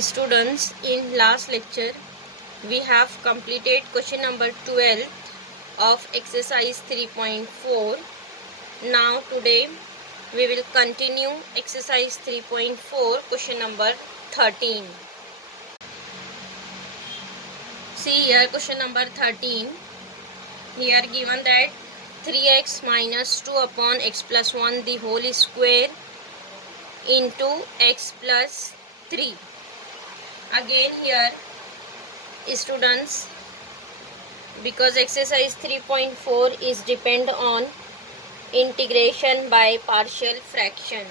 Students, in last lecture we have completed question number 12 of exercise 3.4. Now today we will continue exercise 3.4 question number 13. See here question number 13. Here given that 3x minus 2 upon x plus 1 the whole square into x plus 3. Again here students, because exercise 3.4 is depend on integration by partial fraction.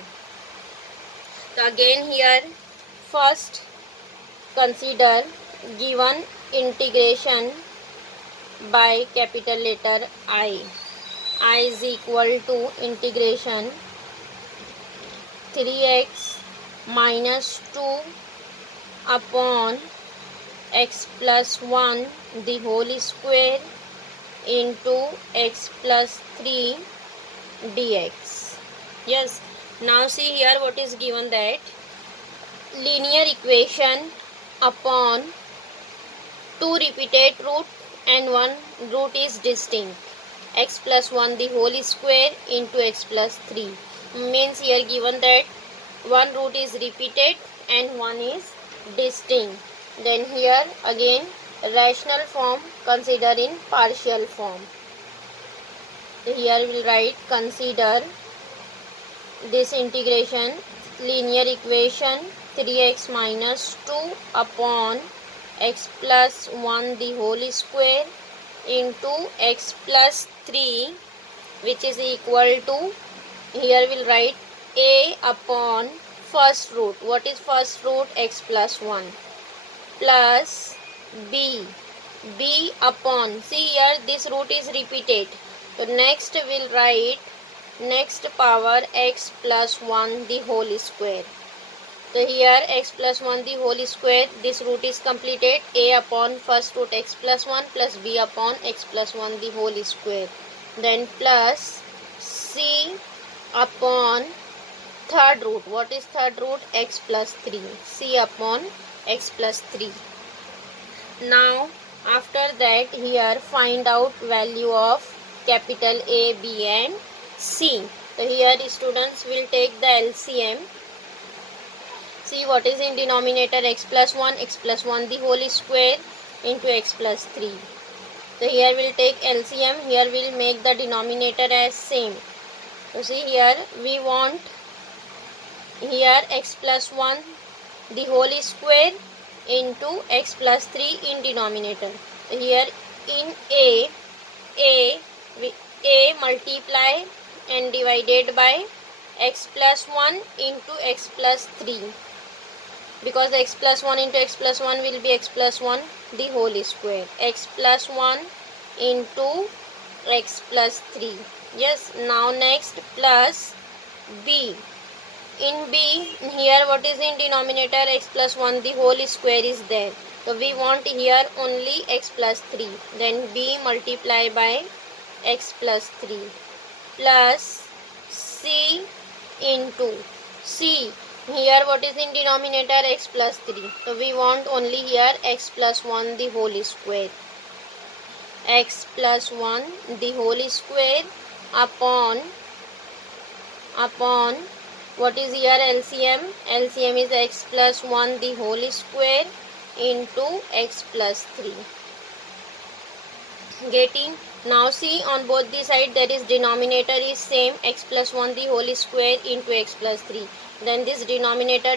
So again here first consider given integration by capital letter I is equal to integration 3x minus 2 upon x plus 1 the whole square into x plus 3 dx. Yes, now see here what is given, that linear equation upon 2 repeated root and 1 root is distinct, x plus 1 the whole square into x plus 3, means here given that 1 root is repeated and 1 is distinct. Then here again rational form consider in partial form. Here we will write consider this integration linear equation 3x minus 2 upon x plus 1 the whole square into x plus 3, which is equal to, here we will write a upon first root. What is first root? X plus 1 plus b upon, see here this root is repeated, so next we'll write next power x plus 1 the whole square. So here x plus 1 the whole square, this root is completed, a upon first root x plus 1 plus b upon x plus 1 the whole square, then plus c upon third root. What is third root? X plus 3, c upon x plus 3. Now after that here find out value of capital A, B and C. So here students will take the LCM. See what is in denominator, x plus 1 the whole square into x plus 3. So here we will take LCM, here we will make the denominator as same. So see here we want here x plus 1 the whole square into x plus 3 in denominator. Here in A multiply and divided by x plus 1 into x plus 3, because x plus 1 into x plus 1 will be x plus 1 the whole square, x plus 1 into x plus 3. Yes, now next plus b. In b, here what is in denominator? X plus 1 the whole square is there, so we want here only x plus 3, then b multiply by x plus 3 plus c into c. Here what is in denominator? X plus 3, so we want only here x plus 1 the whole square, x plus 1 the whole square upon what is here LCM? LCM is x plus 1 the whole square into x plus 3. Getting? Now see on both the side there is denominator is same, x plus 1 the whole square into x plus 3. Then this denominator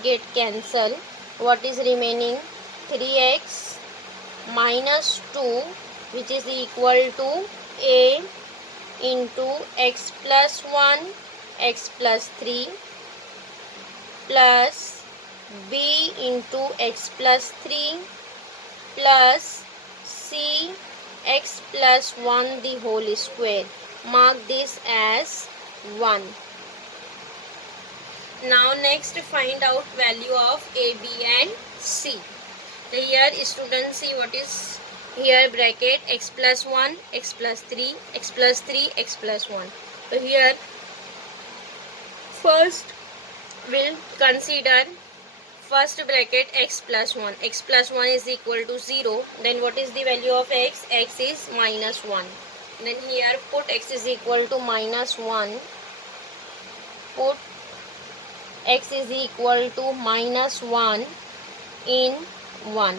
get cancel. What is remaining? 3x minus 2, which is equal to a into x plus 1 x plus 3 plus b into x plus 3 plus c x plus 1 the whole square. Mark this as 1. Now next find out value of a, b and c. So here students see what is here bracket x plus 1 x plus 3 x plus 3 x plus 1. So here first we'll consider first bracket x plus 1. X plus 1 is equal to 0. Then what is the value of x? X is minus 1. Then here put x is equal to minus 1. Put x is equal to minus 1 in 1.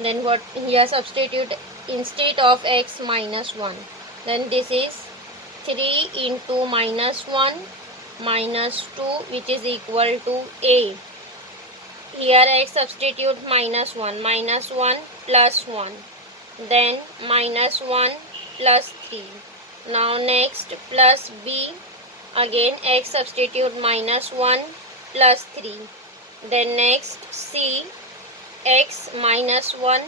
Then what here substitute instead of x minus 1. Then this is 3 into minus 1 minus 2, which is equal to a. Here x substitute minus 1 plus 1. Then minus 1 plus 3. Now next plus b. Again x substitute minus 1 plus 3. Then next c. X minus 1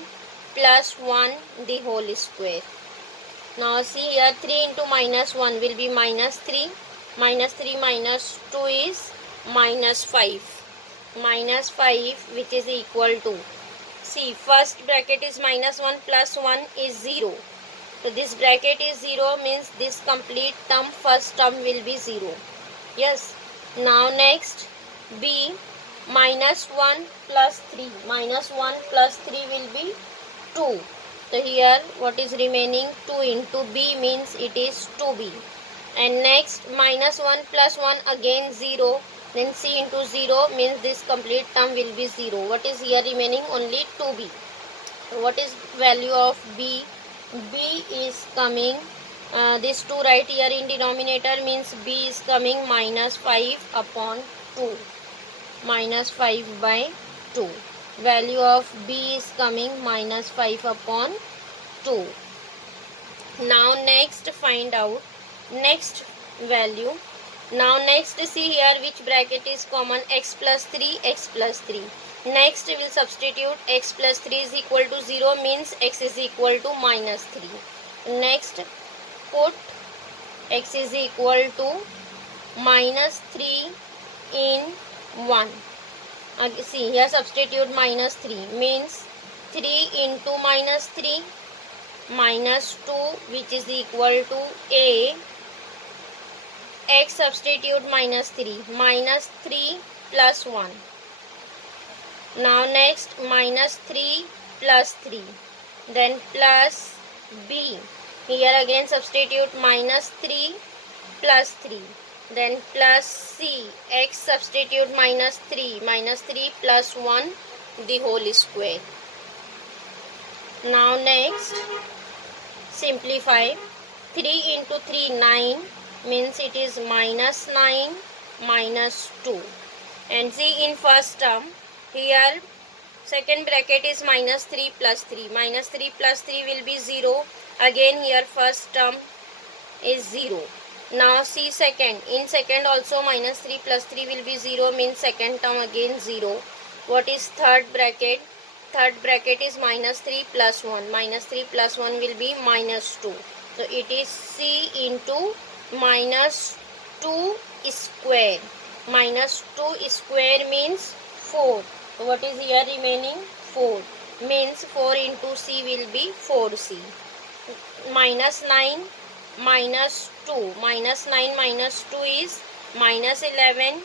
plus 1 the whole square. Now see here 3 into minus 1 will be minus 3. Minus 3 minus 2 is minus 5. Minus 5, which is equal to, see, first bracket is minus 1 plus 1 is 0. So this bracket is 0 means this complete term, first term will be 0. Yes. Now next b, minus 1 plus 3. Minus 1 plus 3 will be 2. So here what is remaining? 2 into b means it is 2b. And next minus 1 plus 1 again 0. Then c into 0 means this complete term will be 0. What is here remaining? Only 2b. So what is value of b? B is coming, this 2 right here in denominator means b is coming minus 5 upon 2. Minus 5 by 2. Value of b is coming minus 5 upon 2. Now next find out next value. Now next see here which bracket is common, x plus 3, x plus 3. Next we will substitute x plus 3 is equal to 0 means x is equal to minus 3. Next put x is equal to minus 3 in 1. See here substitute minus 3 means 3 into minus 3 minus 2, which is equal to a. X substitute minus 3 plus 1. Now next minus 3 plus 3. Then plus b. Here again substitute minus 3 plus 3. Then plus c. X substitute minus 3 plus 1 the whole square. Now next simplify. 3 into 3 9 means it is minus 9 minus 2. And see in first term here second bracket is minus 3 plus 3. Minus 3 plus 3 will be 0. Again here first term is 0. Now see second. In second also minus 3 plus 3 will be 0 means second term again 0. What is third bracket? Third bracket is minus 3 plus 1. Minus 3 plus 1 will be minus 2. So it is c into minus 2 square. Minus 2 square means 4. So what is here remaining? 4. Means 4 into c will be 4c. Minus 9 minus 2. Minus 9 minus 2 is minus 11.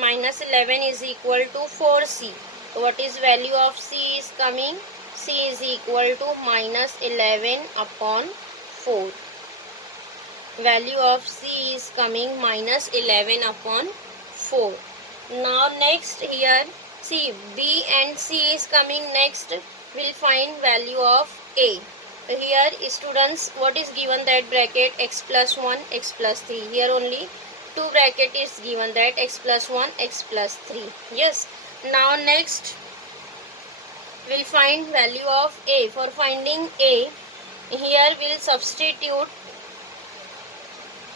Minus 11 is equal to 4c. So what is value of c is coming? C is equal to minus 11 upon 4. Value of c is coming minus 11 upon 4. Now next here see b and c is coming next. We'll find value of a. Here students what is given that bracket x plus 1 x plus 3. Here only 2 bracket is given that x plus 1 x plus 3. Yes. Now next we'll find value of a. For finding a here we'll substitute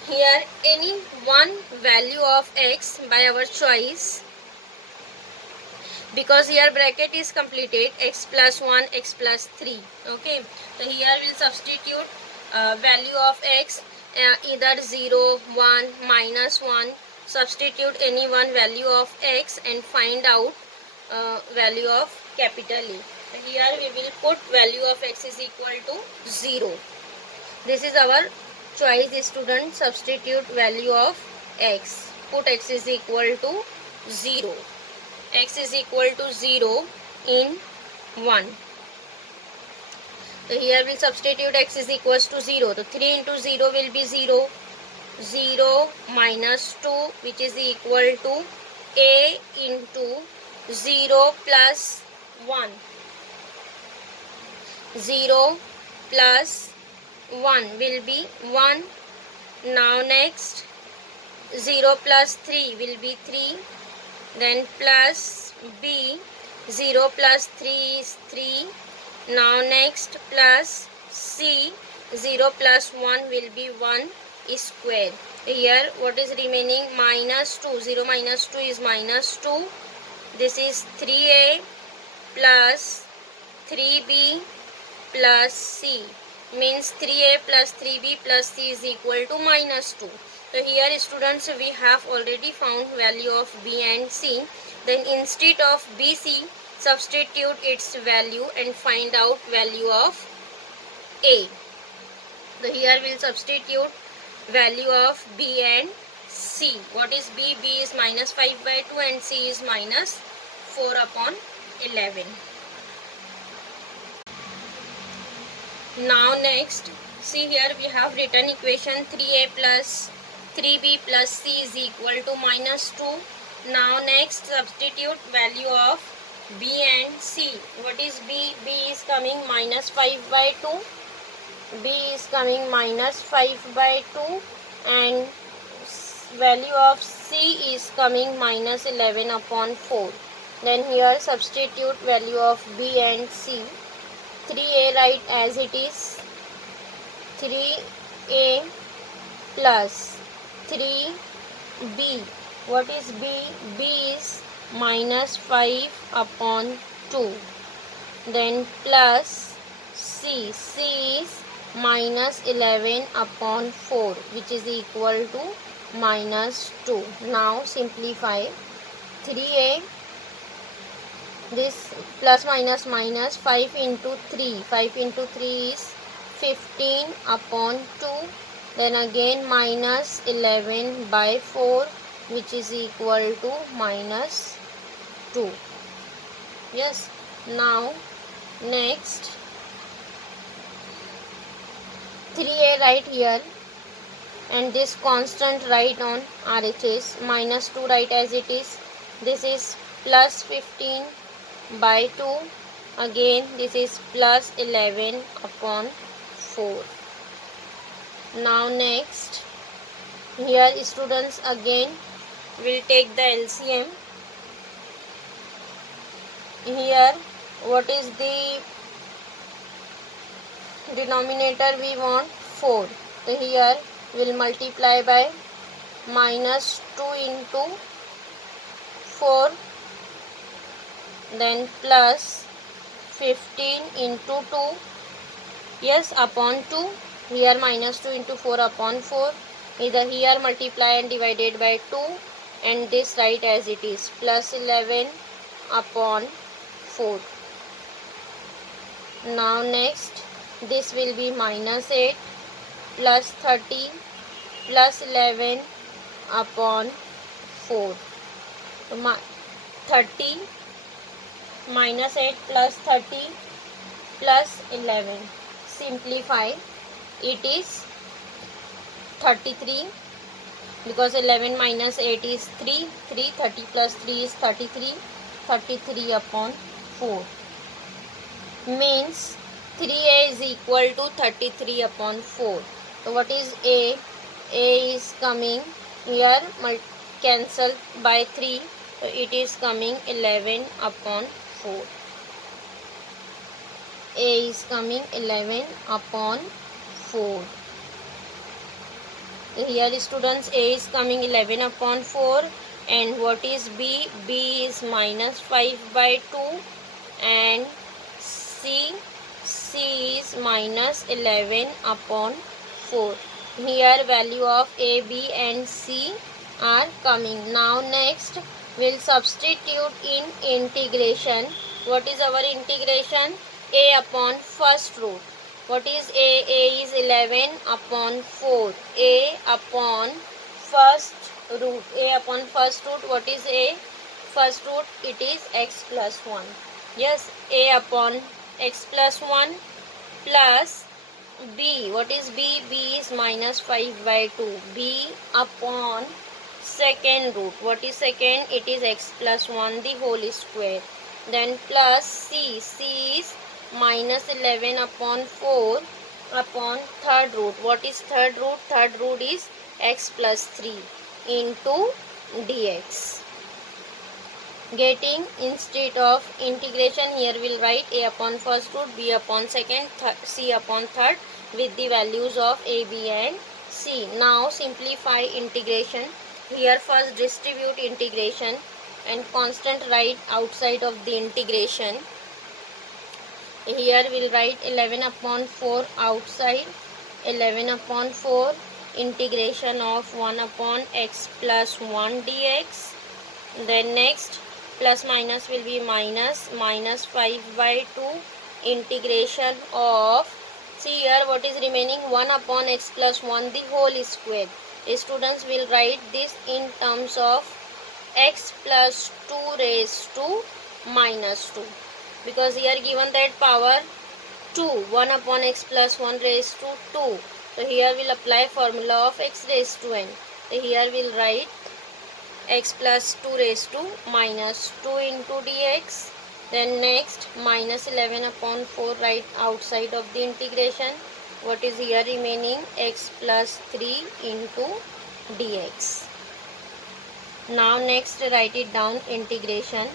here any one value of x by our choice, because here bracket is completed x plus 1 x plus 3. Okay, so here we'll substitute value of x either 0 1 minus 1. Substitute any one value of x and find out value of capital A. So here we will put value of x is equal to 0. This is our choice student. Substitute value of x. Put x is equal to 0. x is equal to 0 in 1. So here we'll substitute x is equals to 0. So 3 into 0 will be 0. 0 minus 2, which is equal to a into 0 plus 1. 0 plus 1 will be 1. Now next 0 plus 3 will be 3. Then plus b, 0 plus 3 is 3. Now next plus c, 0 plus 1 will be 1 square. Here what is remaining? Minus 2. 0 minus 2 is minus 2. This is 3a plus 3b plus c, means 3a plus 3b plus c is equal to minus 2. So here students, we have already found value of b and c. Then instead of bc, substitute its value and find out value of a. So here we will substitute value of b and c. What is b? B is minus 5 by 2 and c is minus 4 upon 11. Now next, see here we have written equation 3a plus 3b plus c is equal to minus 2. Now next, substitute value of b and c. What is b? B is coming minus 5 by 2. B is coming minus 5 by 2 and value of c is coming minus 11 upon 4. Then here substitute value of b and c. 3a write as it is. 3a plus 3b. What is b? B is minus 5 upon 2. Then plus c. C is minus 11 upon 4, which is equal to minus 2. Now simplify. 3a, this plus minus minus, 5 into 3. 5 into 3 is 15 upon 2. Then again minus 11 by 4, which is equal to minus 2. Yes. Now next, 3a write here and this constant write on RHS. Minus 2 write as it is. This is plus 15 by 2. Again this is plus 11 upon 4. Now next, here students again will take the LCM. Here what is the denominator we want? 4. So here will multiply by minus 2 into 4, then plus 15 into 2, yes, upon 2. Here minus 2 into 4 upon 4. Either here multiply and divided by 2 and this write as it is, plus 11 upon 4. Now next, this will be minus 8 plus 30 plus 11 upon 4. So 30 minus 8 plus 30 plus 11. Simplify. It is 33, because 11 minus 8 is 3. 30 plus 3 is 33. 33 upon 4. Means 3a is equal to 33 upon 4. So what is a? A is coming here, cancel by 3. So it is coming 11 upon 4. A is coming 11 upon 4. Here students, A is coming 11 upon 4 and what is B? B is minus 5 by 2 and C is minus 11 upon 4. Here value of A, B and C are coming. Now next, we'll substitute in integration. What is our integration? A upon first root. What is A? A is 11 upon 4. A upon first root. A upon first root. What is A? first root, it is x plus 1. Yes, a upon x plus 1 plus b. What is b? b is minus 5 by 2. b upon second root. What is second? It is x plus 1 the whole square. Then plus c. c is minus 11 upon 4 upon third root. What is third root? Third root is x plus 3 into dx. Getting, instead of integration, here we'll write a upon first root, b upon second, c upon third with the values of a, b and c. Now simplify integration. Here first distribute integration and constant write outside of the integration. Here we'll write 11 upon 4 outside, 11 upon 4 integration of 1 upon x plus 1 dx. Then next, plus minus will be minus 5 by 2 integration of, see here what is remaining, 1 upon x plus 1 the whole square. Students will write this in terms of x plus 2 raised to minus 2, because here given that power 2, 1 upon x plus 1 raised to 2. So here we'll apply formula of x raised to n. So here we'll write x plus 2 raised to minus 2 into dx. Then next, minus 11 upon 4 right outside of the integration. What is here remaining? X plus 3 into dx. Now next, write it down, integration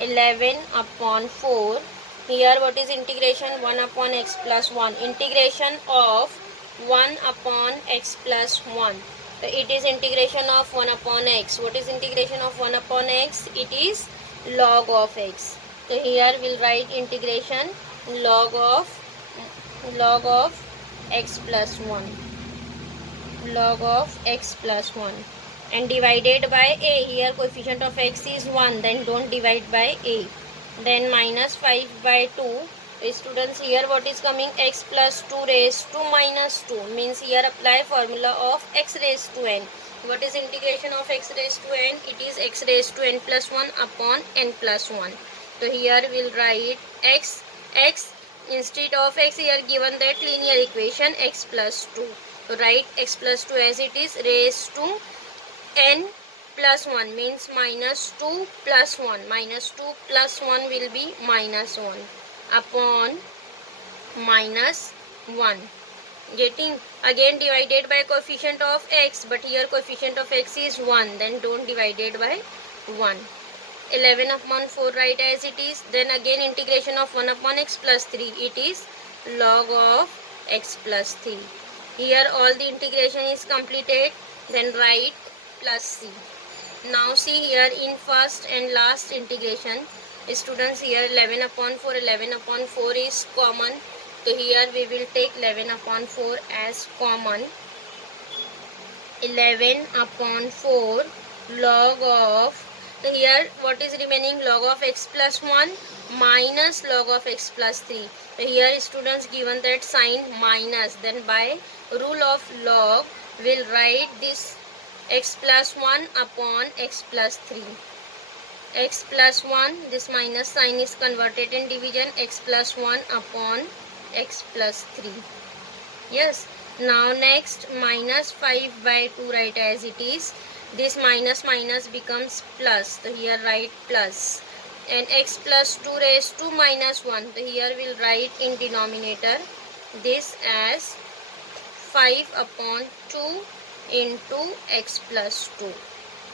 11 upon 4. Here what is integration? 1 upon x plus 1. Integration of 1 upon x plus 1. So it is integration of 1 upon x. What is integration of 1 upon x? It is log of x. So here we'll write integration log of x plus 1. Log of x plus 1. And divided by a. Here coefficient of x is 1. Then don't divide by a. Then minus 5 by 2. Students, here what is coming? X plus 2 raised to minus 2. Means here apply formula of x raised to n. What is integration of x raised to n? It is x raised to n plus 1 upon n plus 1. So here we'll write x instead of x, here given that linear equation x plus 2. So write x plus 2 as it is, raised to n plus 1 means minus 2 plus 1. Minus 2 plus 1 will be minus 1 upon minus 1. Getting, again divided by coefficient of x, but here coefficient of x is 1, then don't divide it by 1. 11 upon 4 write as it is. Then again integration of 1 upon x plus 3, it is log of x plus 3. Here all the integration is completed, then write plus c. Now see here in first and last integration, students, here 11 upon 4 is common. So here we will take 11 upon 4 as common. 11 upon 4 log of, so here what is remaining? Log of x plus 1 minus log of x plus 3. So here students, given that sign minus, then by rule of log we'll write this x plus 1 upon x plus 3. X plus 1, this minus sign is converted in division, x plus 1 upon x plus 3. Yes. Now next, minus 5 by 2 write as it is. This minus becomes plus. So here write plus. And x plus 2 raised to minus 1. So here we'll write in denominator this as 5 upon 2 into x plus 2.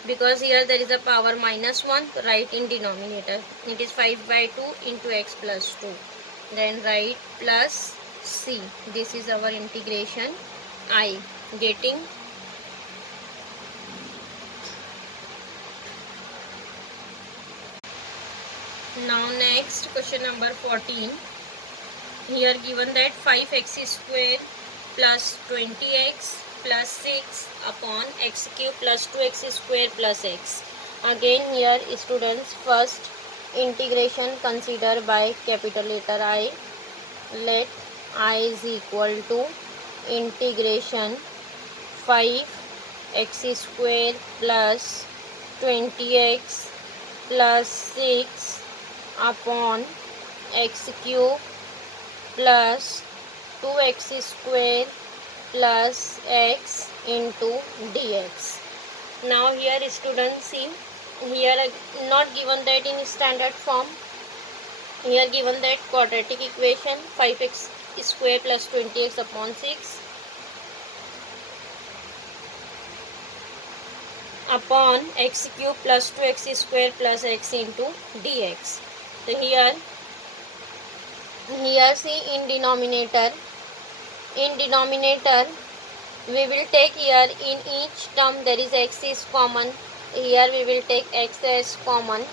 Because here there is a power minus 1, write in denominator. It is 5 by 2 into x plus 2. Then write plus c. This is our integration I. Getting? Now next, question number 14. Here given that 5x square plus 20x plus 6 upon x cube plus 2x square plus x. Again here students, first integration consider by capital letter I. Let I is equal to integration 5x square plus 20x plus 6 upon x cube plus 2x square plus x into dx. Now here students see, here not given that in standard form, here given that quadratic equation 5x square plus 20x upon 6 upon x cube plus 2x square plus x into dx. So here see in denominator we will take here in each term there is x is common. Here we will take x as common.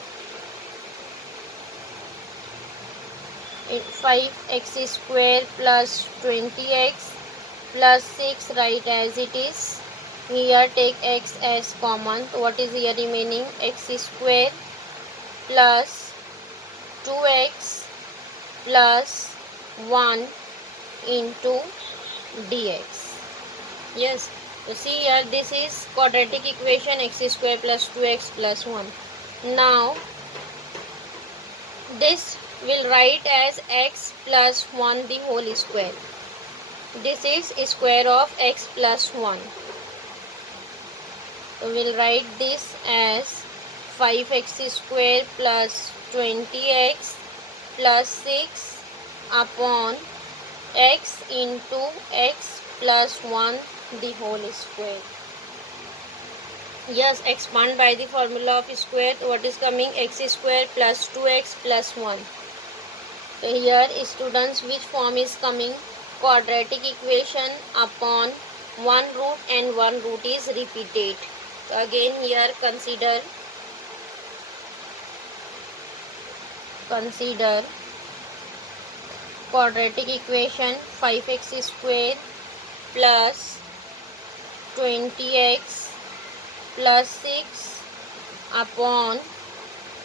5x square plus 20x plus 6 write as it is. Here take x as common. So what is here remaining? X square plus 2x plus 1 into dx. Yes, so see here this is quadratic equation x square plus 2x plus 1. Now this will write as x plus 1 the whole square. This is square of x plus 1. So we will write this as 5x square plus 20x plus 6 upon x into x plus 1 the whole square. Yes, expand by the formula of square. What is coming? X square plus 2x plus 1. So here students, which form is coming? Quadratic equation upon 1 root and 1 root is repeated. So again here consider quadratic equation 5x square plus 20x plus 6 upon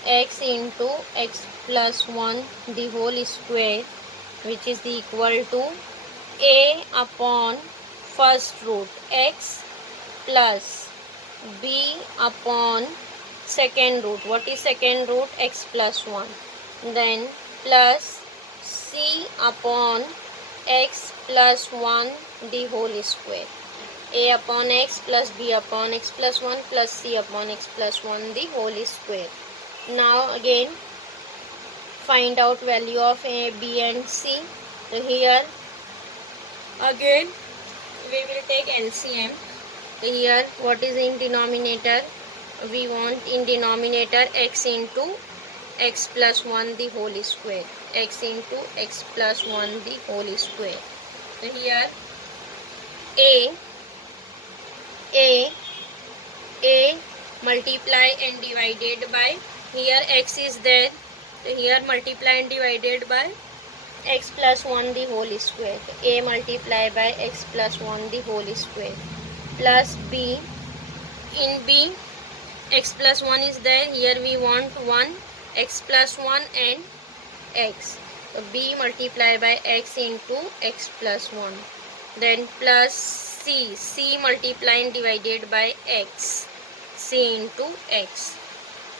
x into x plus 1 the whole square, which is equal to a upon first root x plus b upon second root. What is second root? X plus 1. Then plus c upon x plus 1 the whole square. A upon x plus b upon x plus 1 plus c upon x plus 1 the whole square. Now again find out value of a, b and c. So here again we will take LCM. So here what is in denominator? We want in denominator x into x plus 1 the whole square. X into x plus 1 the whole square. So here a multiply and divided by, here x is there, so here multiply and divided by x plus 1 the whole square. So a multiply by x plus 1 the whole square plus b. In b x plus 1 is there, here we want 1, x plus 1 and x. So b multiply by x into x plus 1. Then plus c multiply and divided by x, c into x.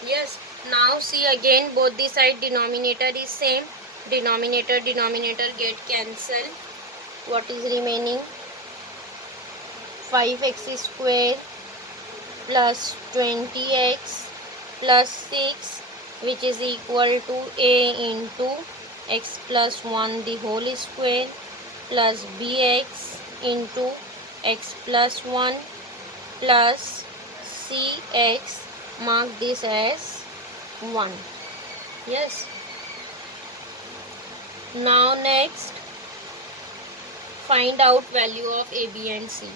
Yes, now see again both the side denominator is same. Denominator get cancelled. What is remaining? 5x square plus 20x plus 6, which is equal to a into x plus 1 the whole square plus bx into x plus 1 plus cx, mark this as 1. Yes. Now next find out value of a, b and c.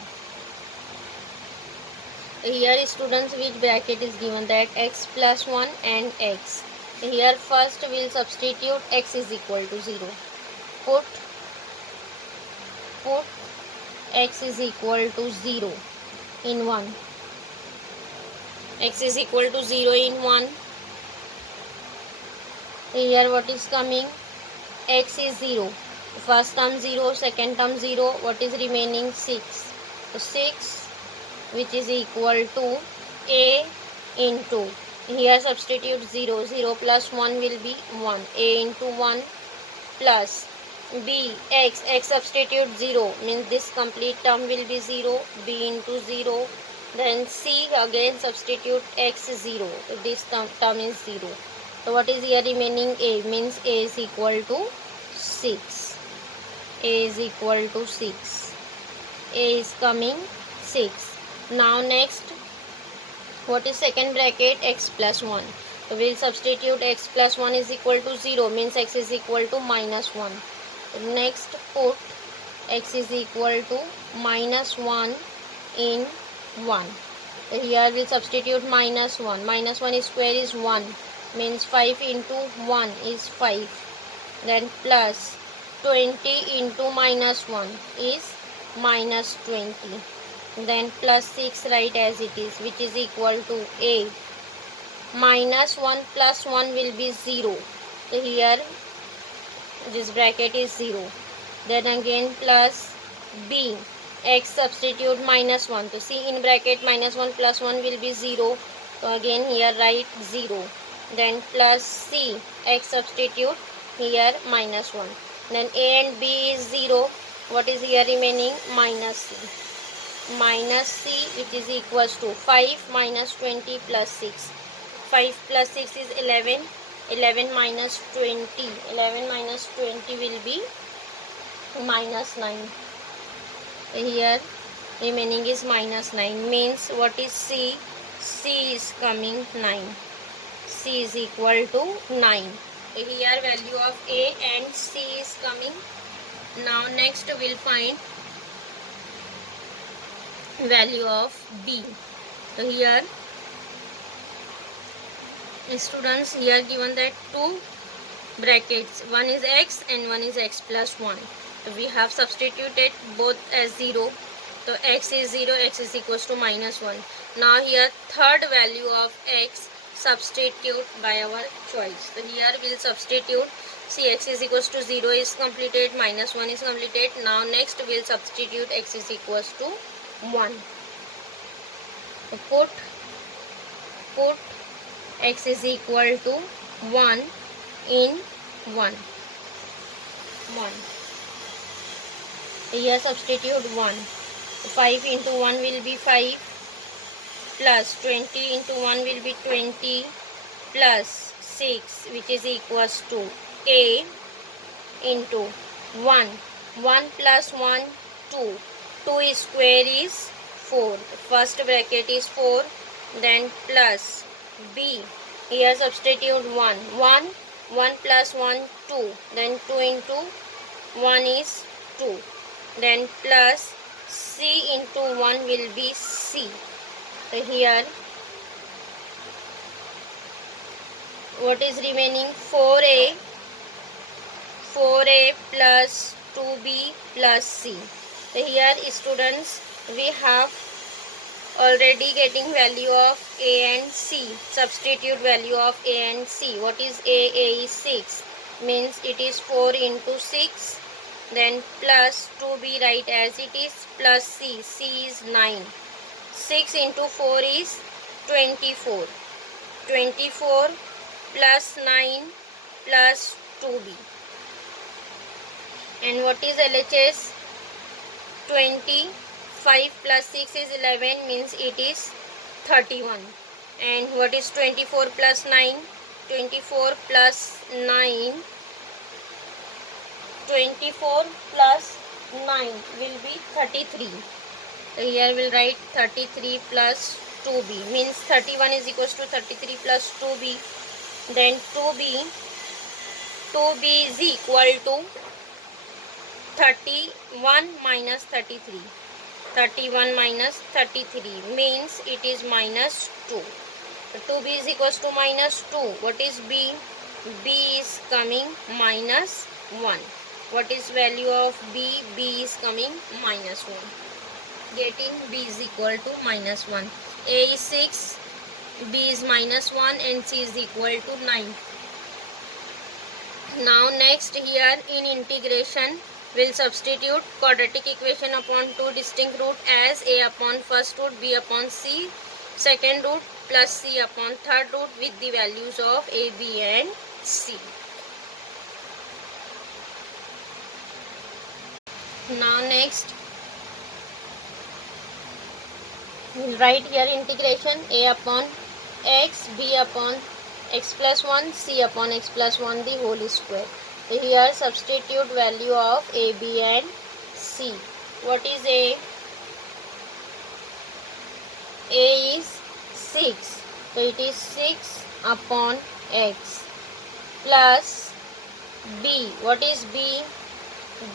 Here students, which bracket is given? That x plus 1 and x. Here first we will substitute x is equal to 0. Put x is equal to 0 in 1. X is equal to 0 in 1. Here what is coming? X is 0. First term 0, second term 0. What is remaining? 6. So 6, which is equal to a into Here substitute 0. 0 plus 1 will be 1. A into 1 plus B x. X substitute 0 means this complete term will be 0. B into 0. Then C again substitute x 0. So this term is 0. So what is here remaining? A means A is equal to 6. A is equal to 6. A is coming 6. Now next, what is second bracket? X plus 1. So we will substitute x plus 1 is equal to 0 means x is equal to minus 1. Next put x is equal to minus 1 in 1. So here we will substitute minus 1. Minus 1 square is 1 means 5 into 1 is 5. Then plus 20 into minus 1 is minus 20. Then plus 6 write as it is, which is equal to A. Minus 1 plus 1 will be 0. So here this bracket is 0. Then again plus B. X substitute minus 1. So see in bracket minus 1 plus 1 will be 0. So again here write 0. Then plus C. X substitute here minus 1. Then A and B is 0. What is here remaining? Minus C. Minus C, which is equals to 5 minus 20 plus 6. 5 plus 6 is 11. 11 minus 20. 11 minus 20 will be minus 9. Here remaining is minus 9. Means what is C? C is coming 9. C is equal to 9. Here value of A and C is coming. Now next we will find value of B. So here students, here given that two brackets, one is x and one is x plus 1. So we have substituted both as 0. So x is 0, x is equals to minus 1. Now here third value of x substitute by our choice. So here we will substitute. See, x is equals to 0 is completed, minus 1 is completed. Now next we will substitute x is equals to 1. So put x is equal to 1 in 1. Here substitute 1. 5 into 1 will be 5 plus 20 into 1 will be 20 plus 6, which is equals to A into 1. 1 plus 1, 2. 2 square is 4. First bracket is 4. Then plus B. Here substitute 1. 1 plus 1, 2. Then 2 into 1 is 2. Then plus C into 1 will be C. So here what is remaining? 4A plus 2B plus C. So here students, we have already getting value of A and C. Substitute value of A and C. What is A? A is 6. Means it is 4 into 6. Then plus 2B write as it is, plus C. C is 9. 6 into 4 is 24. 24 plus 9 plus 2B. And what is LHS? 20. 5 plus 6 is 11, means it is 31. And what is 24 plus 9? 24 plus 9. 24 plus 9 will be 33. So here we will write 33 plus 2B. Means 31 is equals to 33 plus 2B. Then 2B is equal to 31 minus 33. 31 minus 33 means it is minus 2. So 2B is equals to minus 2. What is B? B is coming minus 1. What is value of B? B is coming minus 1. Getting B is equal to minus 1. A is 6, B is minus 1 and C is equal to 9. Now next here in integration, we'll substitute quadratic equation upon two distinct root as A upon first root, B upon C second root plus c upon third root with the values of a, b and c. Now next, we'll write here integration a upon x, b upon x plus 1, c upon x plus 1 the whole square. Here substitute value of a, b and c. What is a? A is 6. So it is 6 upon x plus b. What is b?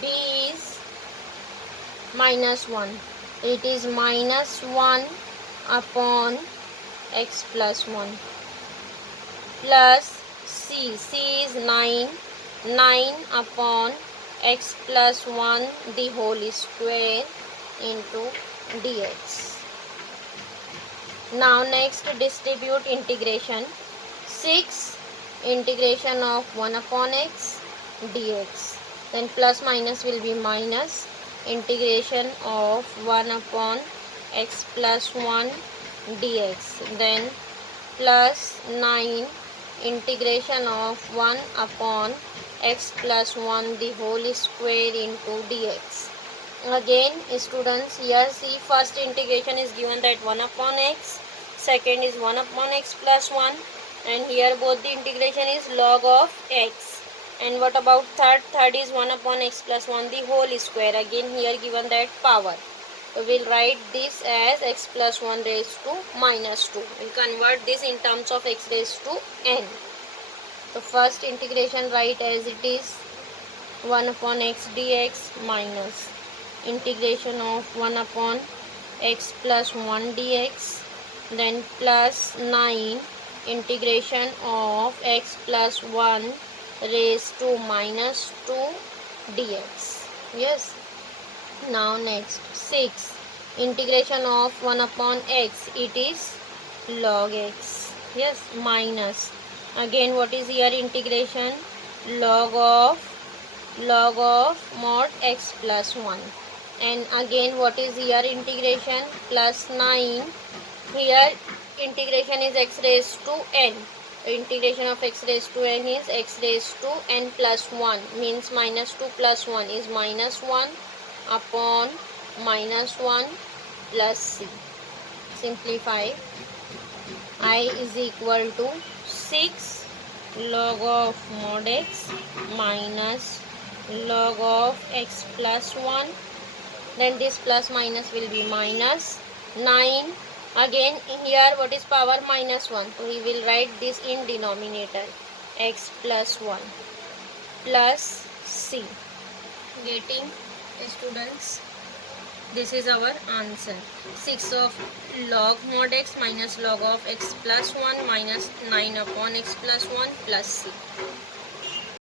B is minus 1. It is minus 1 upon x plus 1 plus c. C is 9. 9 upon x plus 1 the whole square into dx. Now next, distribute integration. 6 integration of 1 upon x dx. Then plus minus will be minus integration of 1 upon x plus 1 dx. Then plus 9 integration of 1 upon x plus 1 the whole square into dx. Again students, here see, first integration is given that 1 upon x, second is 1 upon x plus 1, and here both the integration is log of x. And what about third? Third is 1 upon x plus 1 the whole square. Again here given that power. So we'll write this as x plus 1 raised to minus 2. We'll convert this in terms of x raised to n. So first integration write as it is 1 upon x dx minus integration of 1 upon x plus 1 dx, then plus 9 integration of x plus 1 raised to minus 2 dx. Yes. Now next, 6 integration of 1 upon x, it is log x. Yes, minus, again what is here integration? Log of mod x plus 1. And again what is here integration? Plus 9. Here integration is x raised to n. Integration of x raised to n is x raised to n plus 1, means minus 2 plus 1 is minus 1 upon minus 1 plus c. Simplify. I is equal to 6 log of mod x minus log of x plus 1. Then this plus minus will be minus 9. Again here what is power? Minus 1. So we will write this in denominator, x plus 1 plus c. Getting, students? This is our answer. 6 of log mod x minus log of x plus 1 minus 9 upon x plus 1 plus c.